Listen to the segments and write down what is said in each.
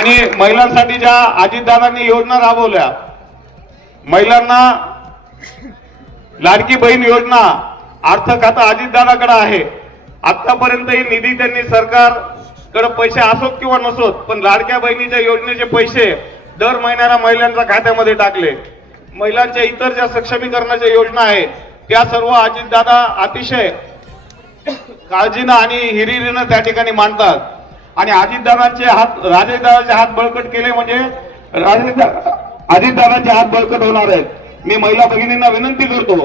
आणि महिलांसाठी ज्या अजितदादांनी योजना राबवल्या महिलांना लाडकी बहीण योजना अर्थ खाता अजितदादाकडे आहे. आतापर्यंत ही निधी त्यांनी सरकारकडे पैसे असोत किंवा नसोत पण लाडक्या बहिणीच्या योजनेचे पैसे दर महिन्याला महिलांच्या खात्यामध्ये टाकले. महिलांच्या इतर ज्या सक्षमीकरणाच्या योजना आहेत त्या सर्व अजितदादा अतिशय काळजीनं आणि हिरिरीनं त्या ठिकाणी मांडतात. आणि अजितदादांचे हात राजेशदादांचे हात बळकट केले म्हणजे राजेशदा अजितदादांचे हात बळकट होणार आहेत. मी महिला भगिनींना विनंती करतो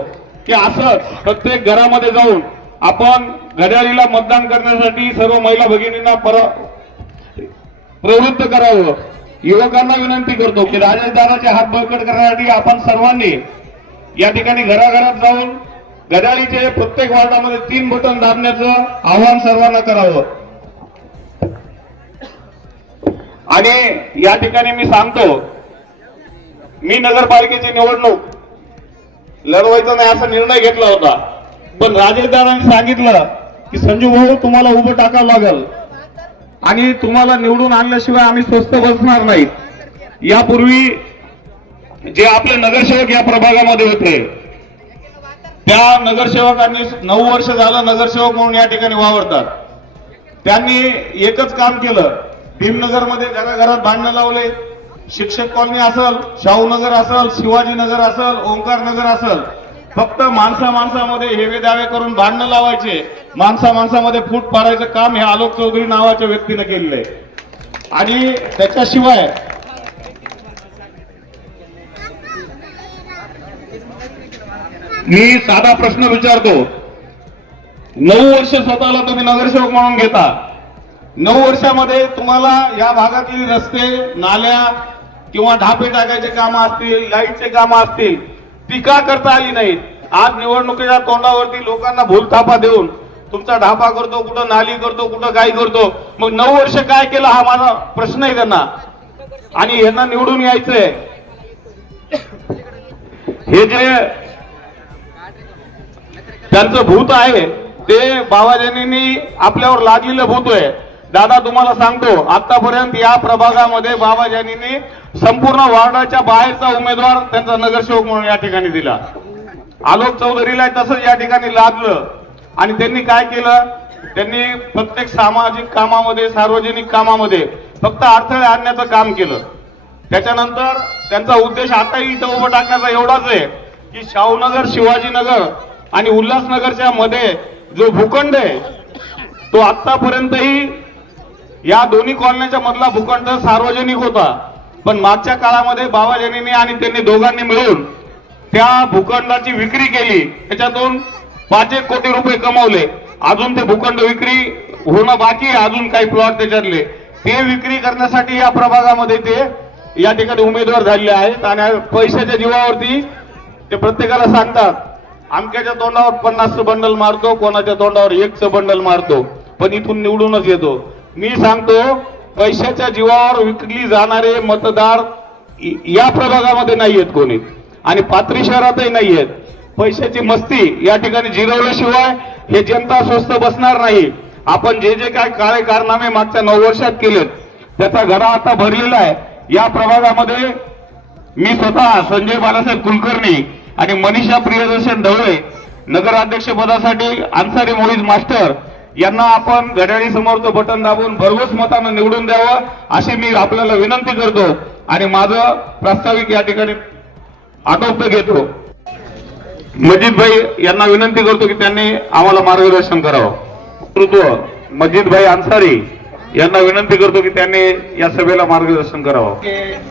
की असं प्रत्येक घरामध्ये जाऊन आपण घड्याळीला मतदान करण्यासाठी सर्व महिला भगिनींना पर प्रवृत्त करावं. युवकांना विनंती करतो की राजेशदादाचे हात बळकट करण्यासाठी आपण सर्वांनी या ठिकाणी घराघरात जाऊन घड्याळीचे प्रत्येक वार्डामध्ये तीन बटन दाबण्याचं आव्हान सर्वांना करावं. आणि या ठिकाणी मी सांगतो मी नगरपालिकेची निवडणूक लढवायचं नाही असा निर्णय घेतला होता. पण राजेदारांनी सांगितलं की संजू भाऊ तुम्हाला उभं टाकावं लागल. आणि तुम्हाला निवडून आणल्याशिवाय आम्ही स्वस्त बसणार नाही. यापूर्वी जे आपले नगरसेवक या प्रभागामध्ये होते त्या नगरसेवकांनी नऊ वर्ष झालं नगरसेवक म्हणून या ठिकाणी वावरतात. त्यांनी एकच काम केलं भीमनगरमध्ये घराघरात भांडणं लावले शिक्षक कॉलनी असल शाहूनगर असल शिवाजीनगर असल ओंकार नगर असल फक्त माणसा माणसामध्ये हेवे दावे करून भांडणं लावायचे माणसा माणसामध्ये फूट पाडायचं काम हे आलोक चौधरी नावाच्या व्यक्तीनं केलेलं आहे. आणि त्याच्याशिवाय मी साधा प्रश्न विचारतो. नऊ वर्ष स्वतःला तुम्ही नगरसेवक म्हणून घेता. नऊ वर्षामध्ये तुम्हाला या भागातील रस्ते नाल्या किंवा ढापे टाकायचे कामं असतील लाईटचे कामं असतील ती का करता आली नाहीत. आज निवडणुकीच्या तोंडावरती लोकांना भूलथापा देऊन तुमचा ढापा करतो कुठं नाली करतो कुठं काय करतो. मग नऊ वर्ष काय केलं हा माझा प्रश्न आहे त्यांना. आणि यांना निवडून यायचंय. हे जे त्यांचं भूत आहे ते बाबाजानींनी आपल्यावर लादलेलं भूत आहे. दादा तुम्हाला सांगतो आतापर्यंत या प्रभागामध्ये बाबाजानींनी संपूर्ण वार्डाच्या बाहेरचा उमेदवार त्यांचा नगरसेवक म्हणून या ठिकाणी दिला. आलोक चौधरीला तसंच या ठिकाणी लादलं. आणि त्यांनी काय केलं? त्यांनी प्रत्येक सामाजिक कामामध्ये सार्वजनिक कामामध्ये फक्त अडथळे आणण्याचं काम केलं. त्याच्यानंतर त्यांचा उद्देश आताही इथं उभं टाकण्याचा एवढाच आहे की शाहूनगर शिवाजीनगर आणि उल्हासनगरच्या मध्ये जो भूखंड आहे तो आतापर्यंतही या दोन्ही कॉलन्याच्या मधला भूखंड सार्वजनिक होता. पण मागच्या काळामध्ये बाबाजनीने आणि त्यांनी दोघांनी मिळून त्या भूखंडाची विक्री केली. त्याच्यातून पाच एक कोटी रुपये कमवले. अजून ते भूखंड विक्री होणं बाकी अजून काही प्लॉट त्याच्यातले. ते विक्री करण्यासाठी या प्रभागामध्ये ते या ठिकाणी उमेदवार झालेले आहेत आणि पैशाच्या जीवावरती ते प्रत्येकाला सांगतात आमक्याच्या तोंडावर पन्नासचं बंडल मारतो कोणाच्या तोंडावर एकचं बंडल मारतो पण इथून निवडूनच येतो. मी सांगतो पैशाच्या जीवावर विकली जाणारे मतदार या प्रभागामध्ये नाही आहेत कोणी. आणि पात्री शहरातही नाही आहेत. पैशाची मस्ती या ठिकाणी जिरवल्याशिवाय हे जनता स्वस्त बसणार नाही. आपण जे जे काय काळे कारनामे मागच्या नऊ वर्षात केलेत त्याचा घरा आता भरलेला आहे. या प्रभागामध्ये मी स्वतः संजय बालासाहेब कुलकर्णी आणि मनीषा प्रियदर्शन ढवळे नगराध्यक्ष पदासाठी अन्सारी मोहित मास्टर यांना आपण घड्याळी समोरचं बटन दाबून भरघोस मतानं निवडून द्यावं अशी मी आपल्याला विनंती करतो आणि माझं प्रास्ताविक या ठिकाणी आटोपत घेतो. मजिदभाई यांना विनंती करतो की त्यांनी आम्हाला मार्गदर्शन करावं. नेतृत्व मजिदभाई अन्सारी यांना विनंती करतो की त्यांनी या सभेला मार्गदर्शन करावं.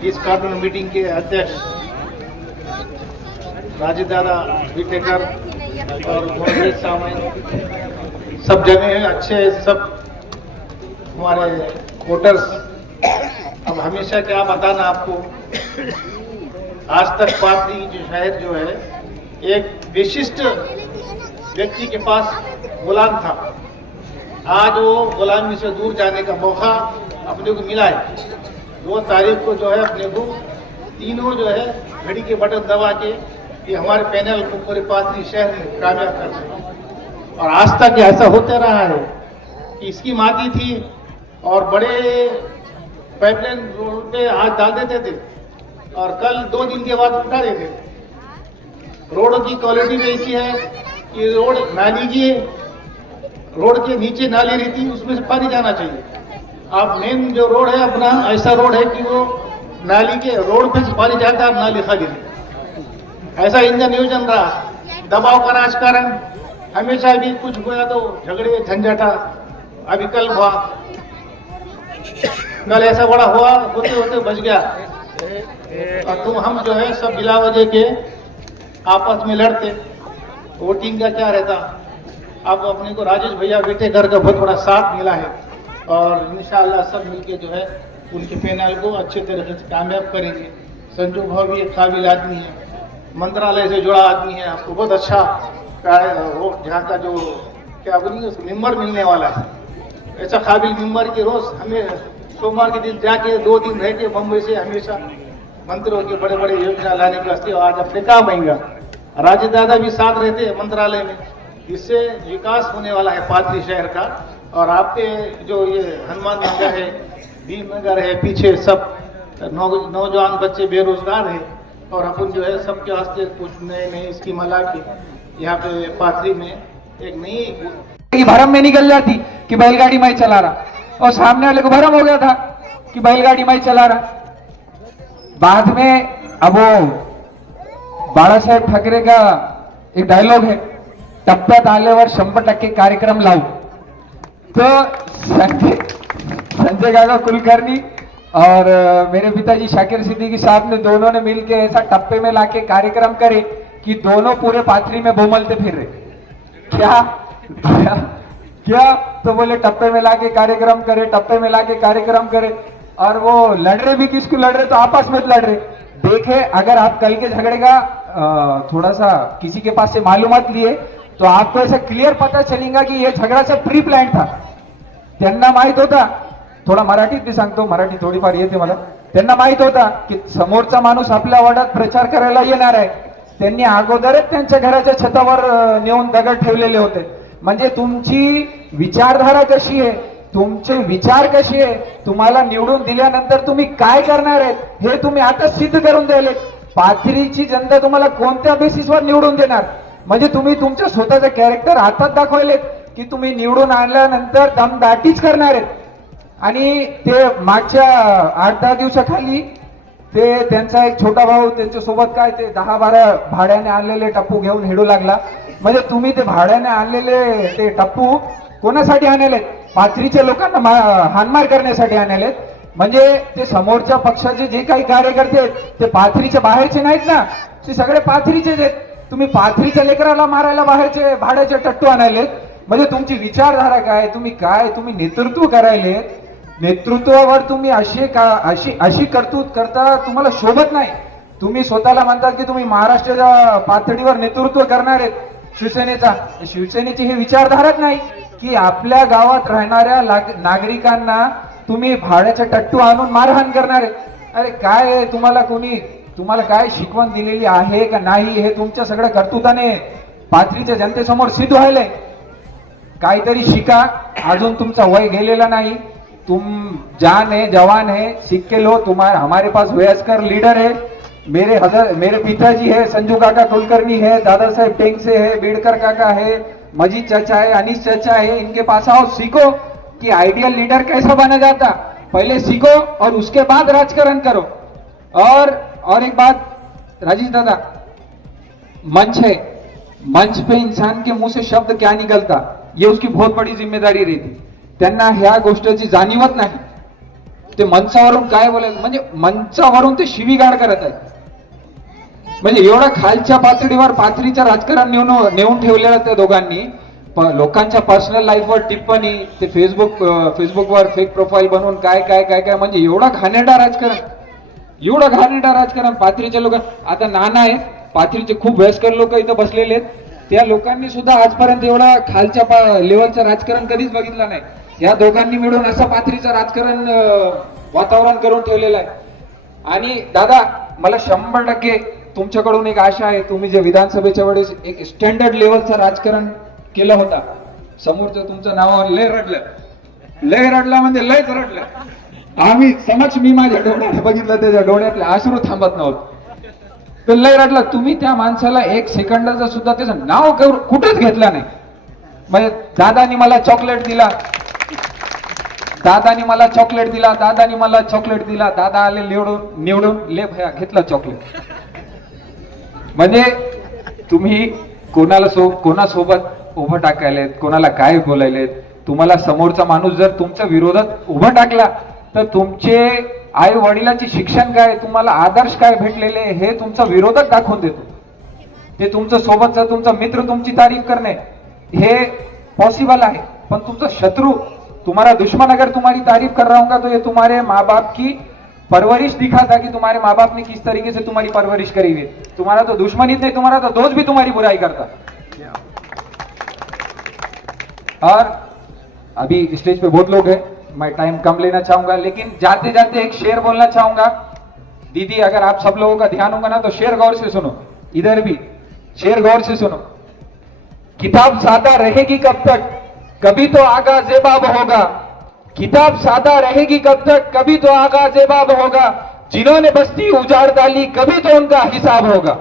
इस कार्बन मीटिंग के अध्यक्ष राजेदादा विटेकर और सब जने अच्छे सब हमारे वोटर्स अब हमेशा क्या बताना आपको? आज तक पार्टी जो शहर जो है, एक विशिष्ट व्यक्ति के पास गुलाम था। आज वो गुलामी से दूर जाने का मौका अपने को मिला है। दो तारीख को जो है अपने को तीनों जो है घड़ी के बटन दबा के ये हमारे पैनल को पूरे पात्री शहर में कामयाब कर सके और आज तक ऐसा होते रहा है कि इसकी माती थी और बड़े पाइपलाइन रोड पे हाथ डाल देते थे और कल दो दिन के बाद उठा देते रोड की क्वालिटी भी ऐसी है कि रोड नाली की है रोड के नीचे नाली रहती, उसमें से पानी जाना चाहिए। अब मेन जो रोड है, अपना ऐसा रोड है कि वो नाली के रोड पे से पानी जाता है, नाली खाली ऐसा इंजन नियोजन रहा। दबाव का राजकारण हमेशा भी कुछ हुआ तो झगड़े, झंझटा अभी कल हुआ। कल ऐसा बड़ा हुआ, होते होते बच गया। और तुम हम जो है, सब बिला वजह के आपस में लड़ते। वोटिंग का क्या रहता? अब अपने को राजेश भैया बेटे घर का बहुत बड़ा साथ मिला है। और इंशाल्लाह सब मिलके जो है, उनके पैनल को अच्छे तरीके से कामयाब करेंगे। संजू भाव भी एक काबिल आदमी है। मंत्रालय से जुड़ा आदमी है। आपको बहुत अच्छा का- वो का जो, क्या बोलेंगे मेंबर मिलने वाला है। ऐसा काबिल मेंबर के रोज हमें सोमवार के दिन जाके दो दिन रह के मुंबई से हमेशा मंत्रियों के बड़े बड़े योजना लाने के वास्ते आज अपने काम राजे दादा भी साथ रहते हैं मंत्रालय में। इससे विकास होने वाला है पात्री शहर का। और आपके जो ये हनुमान नगर है, भीम नगर है, पीछे सब नौजवान बच्चे बेरोजगार है और अपन जो है सबके वास्ते कुछ नए नए स्कीम ला के यहाँ पे पाथरी में एक नई भरम में निकल जाती कि बैलगाड़ी मैं चला रहा। और सामने वाले को भरम हो गया था कि बैलगाड़ी मैं चला रहा। बाद में अब वो बाळा साहेब ठाकरे का एक डायलॉग है टप्प्यात आल्यावर शंभर टक्के कार्यक्रम लावू तो संजय संजय काका कुलकर्णी और मेरे पिताजी शाकिर सिद्दीकी साहब ने दोनों ने मिलके ऐसा टप्पे में लाके कार्यक्रम करे। कि दोनों पूरे पाथरी में बोमलते फिर रहे। क्या? क्या? क्या? तो बोले टप्पे में लाके कार्यक्रम करे टप्पे में लाके कार्यक्रम करे। और वो लड़ रहे भी किसको लड़ रहे? तो आपस में लड़ रहे। देखे अगर आप कल के झगड़े का थोड़ा सा किसी के पास से मालूमात लिए तो आपको ऐसा क्लियर पता चलेगा कि ये झगड़ा सब प्री प्लॅन था। त्यांना माहीत होता थोडा मराठीत मी सांगतो मराठी थोडीफार येते मला त्यांना माहीत होता की समोरचा माणूस आपल्या वाड्यात प्रचार करायला येणार आहे. त्यांनी अगोदरच त्यांच्या घराच्या छतावर नेऊन दगड ठेवलेले होते. म्हणजे तुमची विचारधारा कशी आहे? तुमचे विचार कसे आहे? तुम्हाला निवडून दिल्यानंतर तुम्ही काय करणार आहेत? हे तुम्ही आता सिद्ध करून द्यायले. पाथरीची जनता तुम्हाला कोणत्या बेसिसवर निवडून देणार? म्हणजे तुम्ही तुमच्या स्वतःचं कॅरेक्टर हातात दाखवलेत की तुम्ही निवडून आणल्यानंतर दमदाटीच करणार आहेत. आणि ते मागच्या आठ दहा दिवसाखाली ते त्यांचा एक छोटा भाऊ त्यांच्यासोबत काय ते दहा बारा भाड्याने आणलेले टप्पू घेऊन हिडू लागला. म्हणजे तुम्ही ते भाड्याने आणलेले ते टप्पू कोणासाठी आणले पाथरीच्या लोकांना मा- हानमार करण्यासाठी आणलेत म्हणजे ते समोरच्या पक्षाचे जे काही कार्यकर्ते आहेत ते पाथरीच्या बाहेरचे नाहीत ना? ते सगळे पाथरीचेच आहेत. तुम्ही पाथरीच्या लेकराला मारायला बाहेरचे भाड्याचे टट्टू आणायलेत. म्हणजे तुमची विचारधारा काय? तुम्ही काय? तुम्ही नेतृत्व करायले नेतृत्वावर तुम्ही अशी का अशी अशी कर्तृत करता तुम्हाला शोभत नाही. तुम्ही स्वतःला म्हणतात की तुम्ही महाराष्ट्राच्या पातळीवर नेतृत्व करणार आहेत. शिवसेनेचा शिवसेनेची ही विचारधाराच नाही की आपल्या गावात राहणाऱ्या नागरिकांना तुम्ही भाड्याचा टट्टू आणून मारहाण करणार आहेत. अरे काय तुम्हाला कोणी तुम्हाला काय शिकवण दिलेली आहे का नाही हे तुमच्या सगळ्या कर्तृत्वाने पाथरीच्या जनतेसमोर सिद्ध व्हायलंय. काहीतरी शिका. अजून तुमचा वय गेलेला नाही. तुम जान है, जवान है, सीख के लो, तुम्हारे, हमारे पास वयस्कर लीडर है, मेरे हजर, मेरे पिताजी है, संजू काका कुलकर्णी है दादा साहेब टेंगसे है, बेड़कर काका है, मजीद चाचा है अनिश चाचा है, इनके पास आओ, सीखो कि आइडियल लीडर कैसा बना जाता। पहले सीखो और उसके बाद राजकरण करो। और और एक बात, राजेश दादा, मंच है। मंच पे इंसान के मुँह से शब्द क्या निकलता? ये उसकी बहुत बड़ी ज़िम्मेदारी रहती। त्यांना ह्या गोष्टीची जाणीवच नाही. ते मंचावरून काय बोलायचं म्हणजे मंचावरून ते शिवीगाळ करत आहेत. म्हणजे एवढा खालच्या पातळीवर पातळीच्या राजकारण नेऊन नेऊन ठेवलेलं त्या दोघांनी. लोकांच्या पर्सनल लाईफवर टिप्पणी ते फेसबुक फेसबुकवर फेक प्रोफाईल बनवून काय काय काय काय म्हणजे एवढा घाणेरडा राजकारण. एवढं घाणेरडा राजकारण पाथरीच्या लोक. आता नाना आहे पाथरीचे खूप वयस्कर लोक इथं बसलेले आहेत. त्या लोकांनी सुद्धा आजपर्यंत एवढा खालच्या लेवलचं राजकारण कधीच बघितलं नाही. या दोघांनी मिळून असं पाथरीचं राजकारण वातावरण करून ठेवलेलं आहे. आणि दादा मला शंभर टक्के तुमच्याकडून एक आशा आहे. तुम्ही जे विधानसभेच्या वेळेस एक स्टँडर्ड लेवलचं राजकारण केलं होता. समोरचं तुमचं नाव लय रडलं. लय रडला म्हणजे लयच रडलं. आम्ही समक्ष मी माझ्या डोळ्यात बघितलं त्याच्या डोळ्यातले अश्रू थांबत नव्हतं. तो लय रडला तुम्ही त्या माणसाला एक सेकंदाचं सुद्धा त्याचं नाव करू- कुठेच घेतलं नाही. म्हणजे दादानी मला चॉकलेट दिला. दादानी मला चॉकलेट दिला दादानी मला चॉकलेट दिला. दादा आले निवडून निवडून ले भया घेतला चॉकलेट म्हणजे तुम्ही कोणाला सो कोणासोबत उभं टाकायलेत कोणाला काय बोलायलेत? तुम्हाला समोरचा माणूस जर तुमच्या विरोधात उभं टाकला तर तुमचे आई वडिलांचे शिक्षण काय तुम्हाला आदर्श काय भेटलेले हे तुमचा विरोधक दाखवून देतो. ते तुमचं सोबतचा तुमचा मित्र तुमची तारीफ करणे हे पॉसिबल आहे. पण तुमचा शत्रु तुम्हारा दुश्मन अगर तुम्हारी तारीफ कर रहा होगा तो ये तुम्हारे माँ बाप की परवरिश दिखाता कि तुम्हारे माँ बाप ने किस तरीके से तुम्हारी परवरिश करी हुई तुम्हारा तो दुश्मन ही नहीं तुम्हारा तो दोस्त भी तुम्हारी बुराई करता। और अभी स्टेज पे बहुत लोग हैं। मैं टाइम कम लेना चाहूँगा, लेकिन जाते जाते एक शेर बोलना चाहूँगा। दीदी, अगर आप सब लोगों का ध्यान होगा ना तो शेर गौर से सुनो। इधर भी, शेर गौर से सुनो। किताब सादा रहेगी कब तक? कभी तो आगा जेबाब होगा। किताब सादा रहेगी कब तक? कभी तो आगा जेबाब होगा। जिन्होंने बस्ती उजाड़ डाली, कभी तो उनका हिसाब होगा।